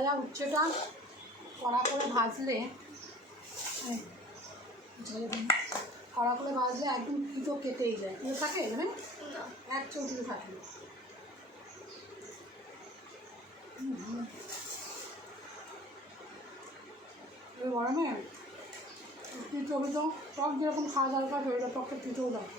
ভাজা উচ্ছেটা কড়া করে ভাজলে কড়া করে ভাজলে একদম পিঠো কেটেই যায়। পিঠো থাকে মানে এক চৌটুকু থাকে। গরমে পিঠো পিঠো সব যেরকম খাওয়া দরকার শরীরের পক্ষে পিঠোও দরকার।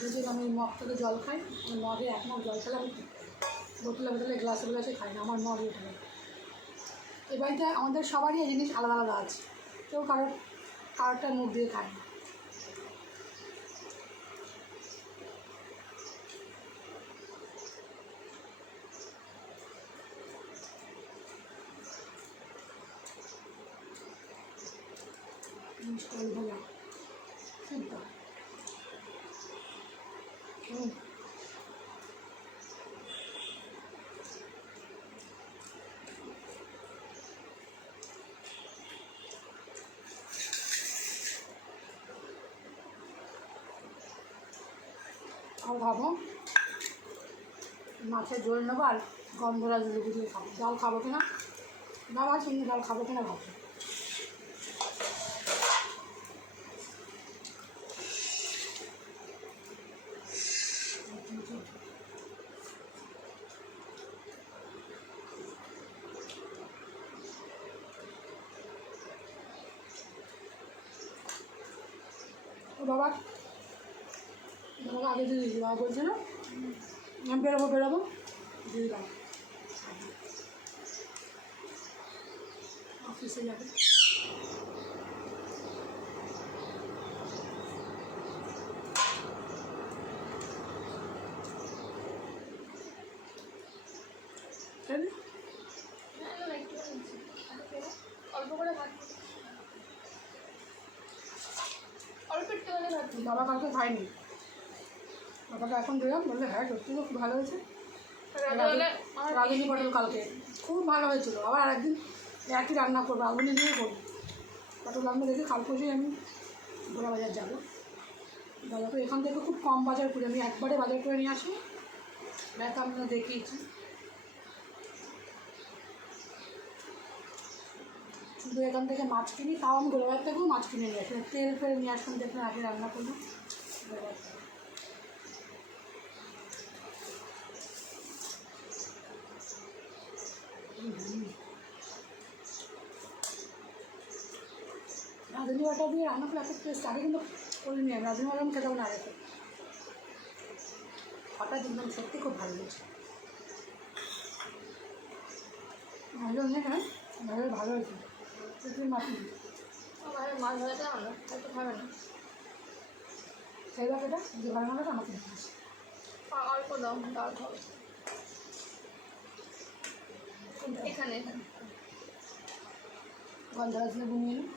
যদি আমি মগ থেকে জল খাই, মগে এক মগ জল খেলে আমি বোতলে বোতলে গ্লাসে গ্লাসে খাই না, আমার মগ উঠে। এ বাড়িতে আমাদের সবারই এই জিনিস আলাদা আলাদা আছে, কেউ কারোরটা মুখ দিয়ে খায় না। আর খাবো মাছের ঝোল নেবো আর গন্ধরাজ লেবু দিয়ে খাবো। ডাল খাবো কিনা ডাল আছে, ডাল খাবো কিনা ভাবছি। ও বাবা আগে দিয়ে দিয়েছি, বাবা বলছে না আমি বেরোবো দিয়ে দিলাম। অফিসে যাবে অল্প করে ভাত, অল্প একটু হলে ভাত। বাবা কালকে খায়নি, বাবাকে এখন দিলাম, বললে হ্যাঁ সত্যি তো খুব ভালো হয়েছে। রাঁধুনি পটল কালকে খুব ভালো হয়েছিল। আবার আরেকদিন একই রান্না করবো, রাঁধুনি দিয়ে করবো পটল রান্না। দেখি কাল পরশুই আমি গোলা বাজার যাবো। বাজার করে এখান থেকে খুব কম বাজার করি আমি, একবারে বাজার করে নিয়ে আসি। ব্যাগ আমি দেখিয়েছি, শুধু এখান থেকে মাছ কিনি, তাও আমি গোলাবাজার থেকেও মাছ কিনে নিয়ে আসি। তেল ফেলে নিয়ে আসলাম, দেখুন আগে রান্না করলাম রাঁধুনি বাটা দিয়ে রান্না করে এত টেস্ট। আগে কিন্তু করিনি আমি রাঁধুনি বাটা, খেতাম না আগে। হঠাৎ একদম সত্যি খুব ভালো হয়েছে। ভালো নেই হ্যাঁ, ভালো হয়েছে। মাছ মাছ ভাজাটা আমরা হয়তো খাবে না, সেই ব্যাপারটা যে ভালো মাছটা আমাকে অল্প দাও, ডাল খাবে এখানে এখানে গন্ধরাজ লেবু নিয়ে নিই।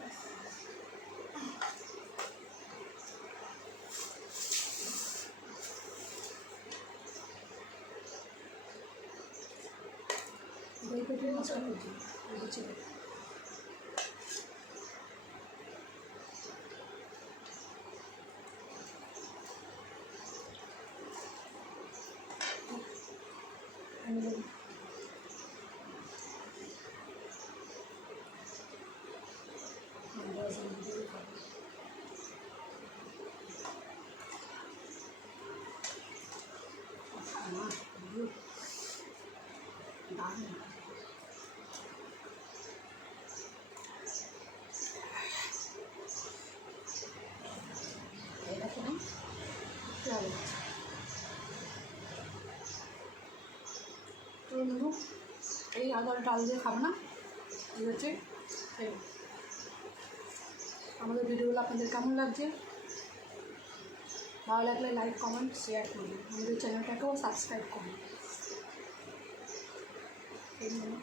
দই পেটির মাছটা বুঝছি এই আদার ডাল দিয়ে খাবে না, এই হচ্ছে আমাদের ভিডিওগুলো আপনাদের কেমন লাগছে, ভালো লাগলে লাইক কমেন্ট শেয়ার করুন, আমাদের চ্যানেলটাকেও সাবস্ক্রাইব করুন। এই জন্য